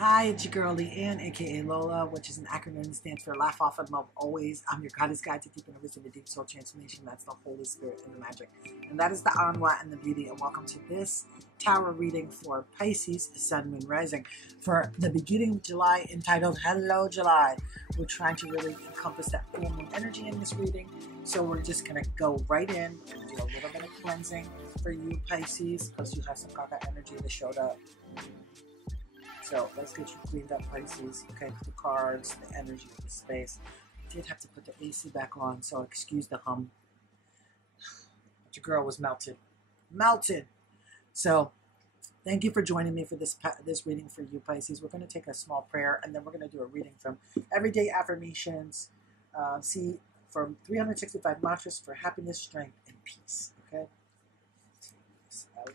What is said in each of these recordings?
Hi, it's your girl Leanne, aka Lola, which is an acronym that stands for Laugh Off and Love Always. I'm your goddess guide to deep inner wisdom and deep soul transformation. That's the Holy Spirit and the magic. And that is the Anwa and the beauty. And welcome to this tarot reading for Pisces, Sun, Moon, Rising, for the beginning of July, entitled Hello July. We're trying to really encompass that full moon energy in this reading. So we're just going to go right in and do a little bit of cleansing for you, Pisces, because you have some Gaga energy that showed up. So let's get you cleaned up, Pisces. Okay, the cards, the energy of the space. I did have to put the AC back on, so excuse the hum. But your girl was melted. Melted! So thank you for joining me for this reading for you, Pisces. We're going to take a small prayer, and then we're going to do a reading from Everyday Affirmations. See, from 365 mantras for happiness, strength, and peace. Okay? Take this out.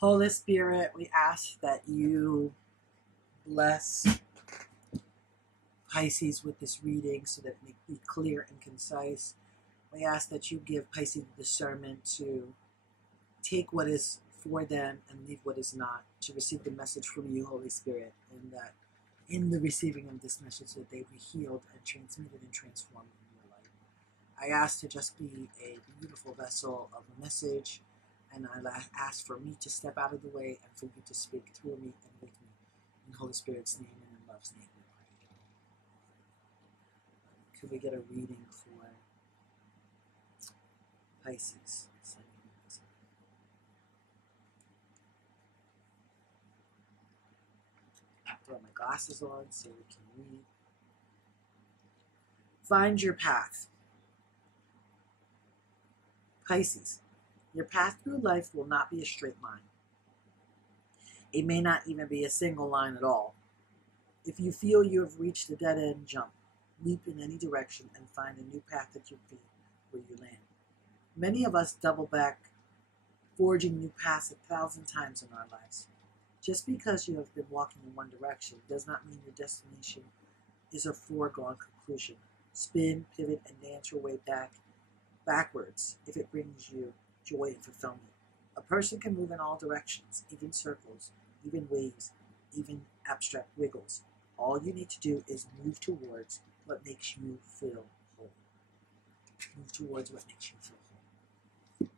Holy Spirit, we ask that you bless Pisces with this reading so that it may be clear and concise. We ask that you give Pisces the discernment to take what is for them and leave what is not, to receive the message from you, Holy Spirit, and that in the receiving of this message that they be healed and transmitted and transformed in your life. I ask to just be a beautiful vessel of a message, and I ask for me to step out of the way and for you to speak through me and with me. In Holy Spirit's name and in love's name we pray. Could we get a reading for Pisces? I'll throw my glasses on so we can read. Find your path. Pisces. Your path through life will not be a straight line. It may not even be a single line at all. If you feel you have reached a dead end, jump, leap in any direction, and find a new path at your feet where you land. Many of us double back, forging new paths 1,000 times in our lives. Just because you have been walking in one direction does not mean your destination is a foregone conclusion. Spin, pivot, and dance your way backwards if it brings you joy and fulfillment. A person can move in all directions, even circles, even waves, even abstract wiggles. All you need to do is move towards what makes you feel whole. Move towards what makes you feel whole.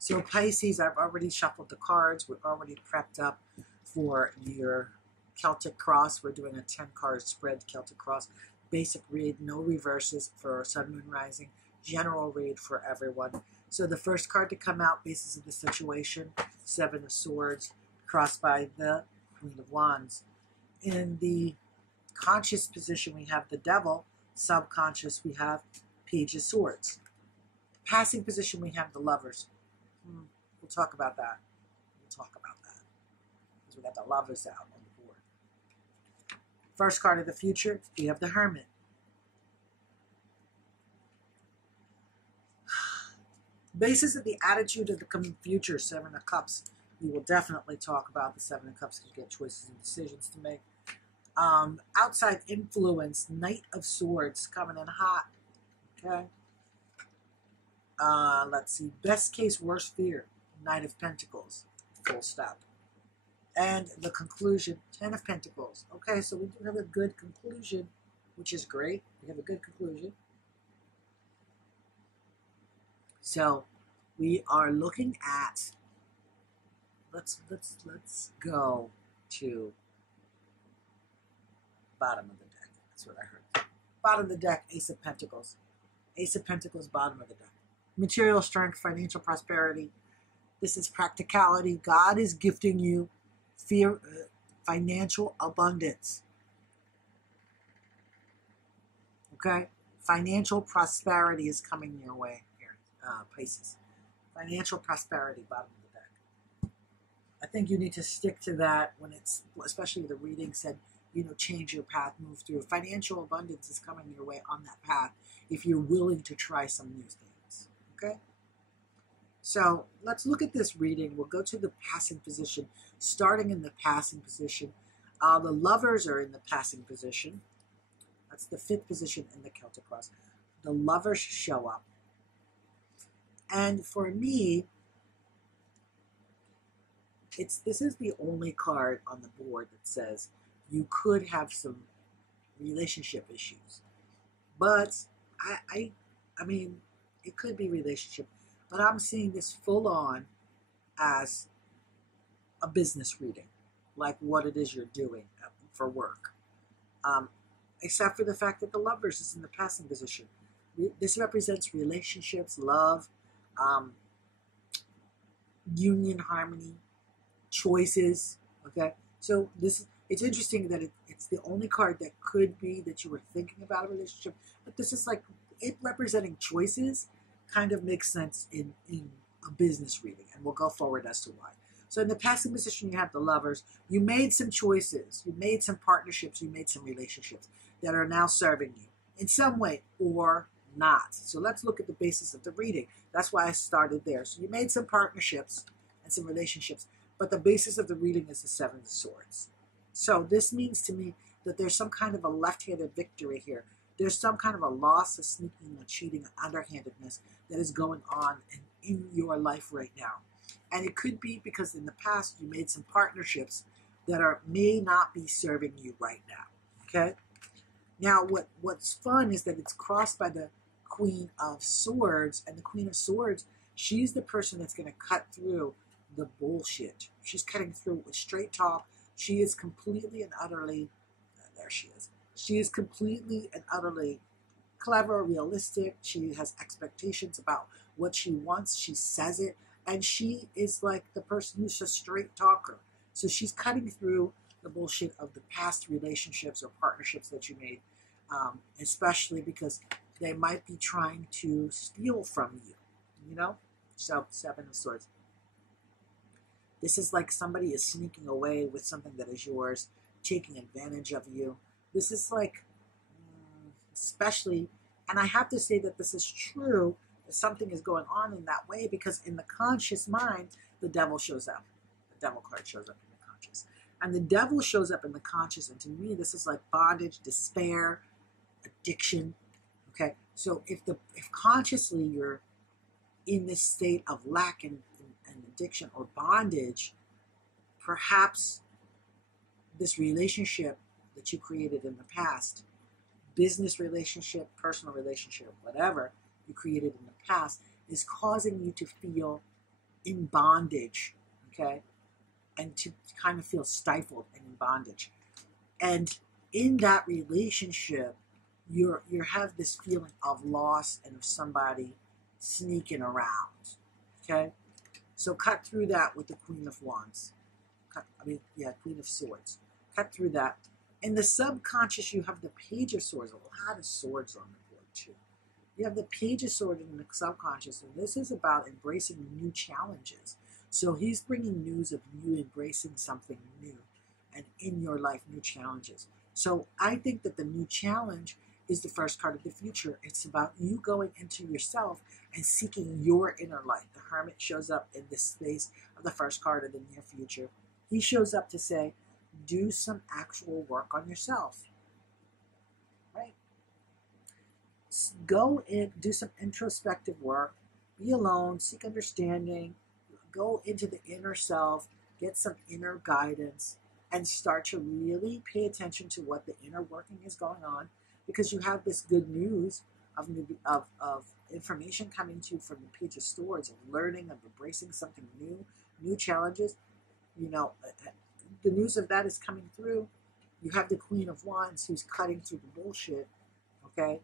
So Pisces, I've already shuffled the cards. We're already prepped up for your Celtic Cross. We're doing a 10-card spread Celtic Cross. Basic read, no reverses for Sun, Moon, Rising. General read for everyone. So the first card to come out, basis of the situation, 7 of Swords, crossed by the Queen of Wands. In the conscious position, we have the Devil. Subconscious, we have Page of Swords. Passing position, we have the Lovers. We'll talk about that. Because we got the Lovers out on the board. First card of the future, we have the Hermit. Basis of the attitude of the coming future, 7 of Cups. We will definitely talk about the 7 of Cups because you get choices and decisions to make. Outside influence, Knight of Swords coming in hot. Okay. Let's see. Best case, worst fear, Knight of Pentacles. Full stop. And the conclusion, 10 of Pentacles. Okay, so we do have a good conclusion, which is great. We have a good conclusion. So we are looking at, let's go to bottom of the deck. That's what I heard. Bottom of the deck, Ace of Pentacles. Ace of Pentacles, bottom of the deck. Material strength, financial prosperity. This is practicality. God is gifting you financial abundance. Okay? Financial prosperity is coming your way. Pisces. Financial prosperity, bottom of the deck. I think you need to stick to that when it's, especially the reading said, change your path, move through. Financial abundance is coming your way on that path if you're willing to try some new things. Okay? So let's look at this reading. We'll go to the passing position. Starting in the passing position, the Lovers are in the passing position. That's the 5th position in the Celtic Cross. The Lovers show up. And for me, this is the only card on the board that says you could have some relationship issues. But I mean, it could be relationship, but I'm seeing this full on as a business reading, like what it is you're doing for work. Except for the fact that the Lovers is in the passing position. This represents relationships, love, union, harmony, choices. Okay, so it's interesting that it's the only card that could be that you were thinking about a relationship, but this is like it representing choices kind of makes sense in a business reading, and we'll go forward as to why. So in the passing position, you have the Lovers. You made some choices, you made some partnerships, you made some relationships that are now serving you in some way or not. So let's look at the basis of the reading. That's why I started there. So you made some partnerships and some relationships, but the basis of the reading is the Seven of Swords. So this means to me that there's some kind of a left-handed victory here. There's some kind of a loss, a sneaking, a cheating, underhandedness that is going on in your life right now. And it could be because in the past you made some partnerships that may not be serving you right now. Okay? Now what's fun is that it's crossed by the Queen of Swords, and the Queen of Swords, she's the person that's going to cut through the bullshit. She's cutting through with straight talk. She is completely and utterly, there she is. She is completely and utterly clever, realistic. She has expectations about what she wants. She says it. And she is like the person who's a straight talker. So she's cutting through the bullshit of the past relationships or partnerships that you made, especially because they might be trying to steal from you, you know? So, Seven of Swords. This is like somebody is sneaking away with something that is yours, taking advantage of you. This is like, especially, and I have to say that this is true, that something is going on in that way, because in the conscious mind, the devil shows up. The devil card shows up in the conscious. And the devil shows up in the conscious, and to me, this is like bondage, despair, addiction. Okay, so if consciously you're in this state of lack and addiction or bondage, perhaps this relationship that you created in the past, business relationship, personal relationship, whatever you created in the past, is causing you to feel in bondage, okay? And to kind of feel stifled and in bondage. And in that relationship, you have this feeling of loss and of somebody sneaking around, okay? So cut through that with the Queen of Wands. Queen of Swords. Cut through that. In the subconscious, you have the Page of Swords. A lot of swords on the board, too. You have the Page of Swords in the subconscious, and this is about embracing new challenges. So he's bringing news of you embracing something new, and in your life, new challenges. So I think that the new challenge is the first card of the future. It's about you going into yourself and seeking your inner light. The Hermit shows up in this space of the first card of the near future. He shows up to say, do some actual work on yourself, right? Go in, do some introspective work, be alone, seek understanding, go into the inner self, get some inner guidance, and start to really pay attention to what the inner working is going on, because you have this good news of information coming to you from the Page of Swords, of learning, of embracing something new challenges. You know, the news of that is coming through. You have the Queen of Wands who's cutting through the bullshit, okay?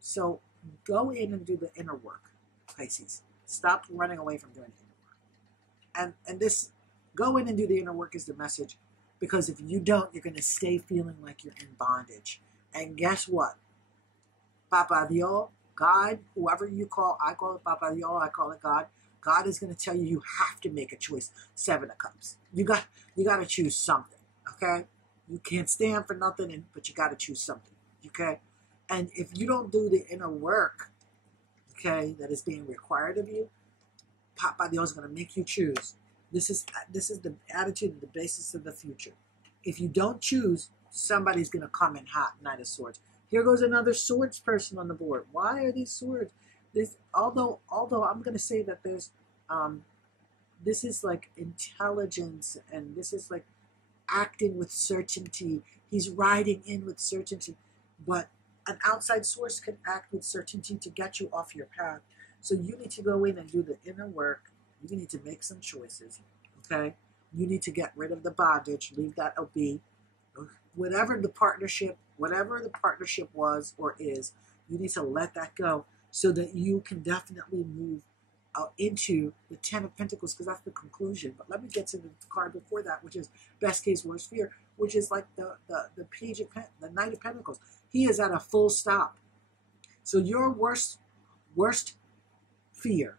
So go in and do the inner work, Pisces. Stop running away from doing the inner work. And this, go in and do the inner work is the message, because if you don't, you're going to stay feeling like you're in bondage. And guess what? Papa Dios, God, whoever you call, I call it Papa Dios, I call it God. God is going to tell you you have to make a choice. Seven of Cups. You got to choose something, okay? You can't stand for nothing, but you got to choose something, okay? And if you don't do the inner work, okay, that is being required of you, Papa Dios is going to make you choose. This is the attitude, the basis of the future. If you don't choose, somebody's going to come in hot, Knight of Swords. Here goes another swords person on the board. Why are these swords? this, although I'm going to say that there's, this is like intelligence, and this is like acting with certainty. He's riding in with certainty, but an outside source can act with certainty to get you off your path. So you need to go in and do the inner work. You need to make some choices, okay? You need to get rid of the bondage, leave that be. Whatever the partnership was or is, you need to let that go so that you can definitely move into the Ten of Pentacles, because that's the conclusion. But let me get to the card before that, which is best case, worst fear, which is like the Page of the Knight of Pentacles. He is at a full stop. So your worst fear,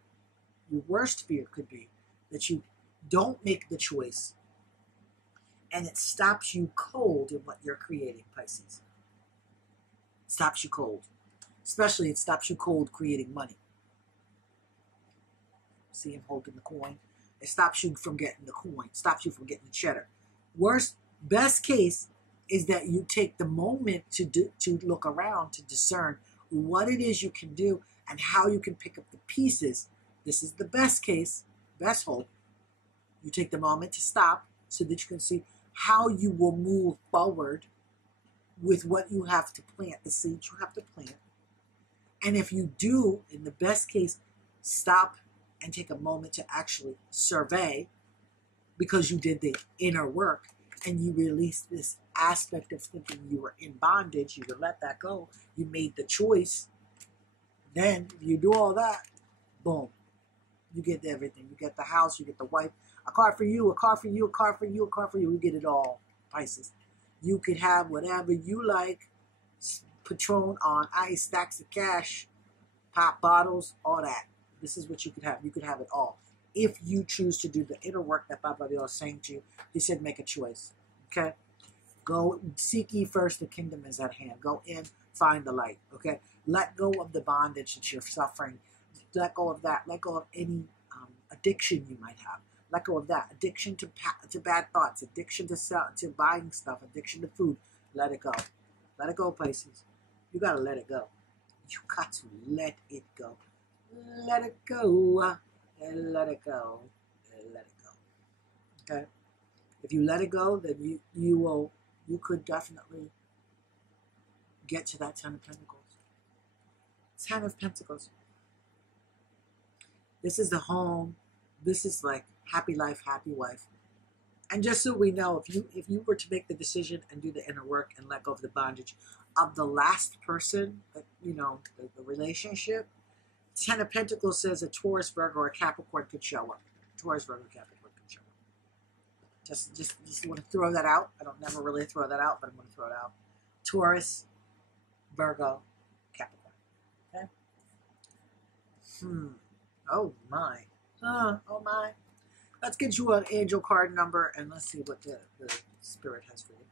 could be that you don't make the choice, and it stops you cold in what you're creating, Pisces. Stops you cold. Especially it stops you cold creating money. See him holding the coin. It stops you from getting the coin. Stops you from getting the cheddar. Best case is that you take the moment to look around, to discern what it is you can do and how you can pick up the pieces. This is the best case, best hope. You take the moment to stop so that you can see how you will move forward with what you have to plant, the seeds you have to plant. And if you do, in the best case, stop and take a moment to actually survey, because you did the inner work and you released this aspect of thinking you were in bondage, you could let that go, you made the choice, then if you do all that, boom, you get everything. You get the house, you get the wife, a car for you, a car for you, a car for you, a car for you. You get it all, Pisces. You could have whatever you like, Patron on ice, stacks of cash, pop bottles, all that. This is what you could have. You could have it all. If you choose to do the inner work that Baba is saying to you, he said make a choice. Okay? Go, seek ye first, the kingdom is at hand. Go in, find the light. Okay? Let go of the bondage that you're suffering. Let go of that. Let go of any addiction you might have. Let go of that. Addiction to bad thoughts. Addiction to buying stuff. Addiction to food. Let it go. Let it go, Pisces. You got to let it go. You got to let it go. Let it go. Let it go. Let it go. Okay? If you let it go, then you could definitely get to that Ten of Pentacles. Ten of Pentacles. This is the home. This is like happy life, happy wife. And just so we know, if you were to make the decision and do the inner work and let go of the bondage of the last person, the relationship, Ten of Pentacles says a Taurus, Virgo, or a Capricorn could show up. Taurus, Virgo, Capricorn could show up. Just want to throw that out. I don't never really throw that out, but I'm going to throw it out. Taurus, Virgo, Capricorn. Okay? Oh my. Oh my. Let's get you an angel card number and let's see what the spirit has for you.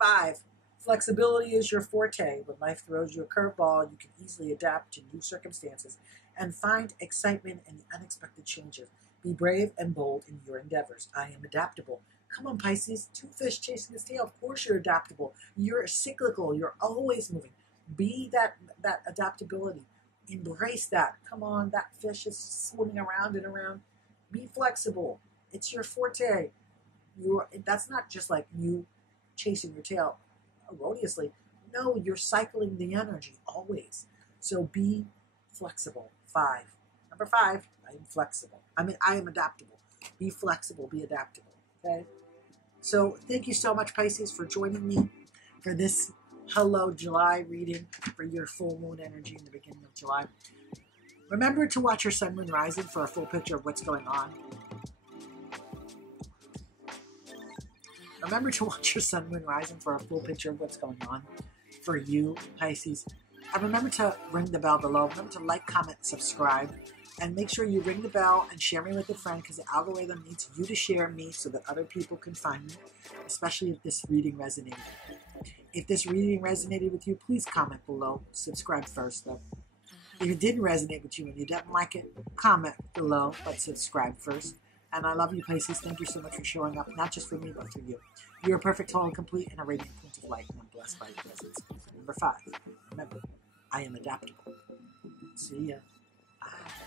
5. Flexibility is your forte. When life throws you a curveball, you can easily adapt to new circumstances and find excitement in the unexpected changes. Be brave and bold in your endeavors. I am adaptable. Come on, Pisces. 2 fish chasing his tail. Of course you're adaptable. You're cyclical. You're always moving. Be that adaptability. Embrace that. Come on, that fish is swimming around and around. Be flexible. It's your forte. That's not just like you chasing your tail erroneously. No, you're cycling the energy always. So be flexible. 5. Number 5, I am flexible. I am adaptable. Be flexible. Be adaptable. Okay? So thank you so much, Pisces, for joining me for this Hello July reading for your full moon energy in the beginning of July. Remember to watch your sun, moon, rising for a full picture of what's going on. Remember to watch your sun, moon, rising for a full picture of what's going on for you, Pisces. And remember to ring the bell below. Remember to like, comment, subscribe. And make sure you ring the bell and share me with a friend, because the algorithm needs you to share me so that other people can find me, especially if this reading resonated. If this reading resonated with you, please comment below. Subscribe first, though. If it didn't resonate with you and you didn't like it, comment below, but subscribe first. And I love you, Pisces. Thank you so much for showing up, not just for me, but for you. You're a perfect, whole, and complete, and a radiant point of light, and I'm blessed by your presence. Number 5, remember, I am adaptable. See ya. Bye.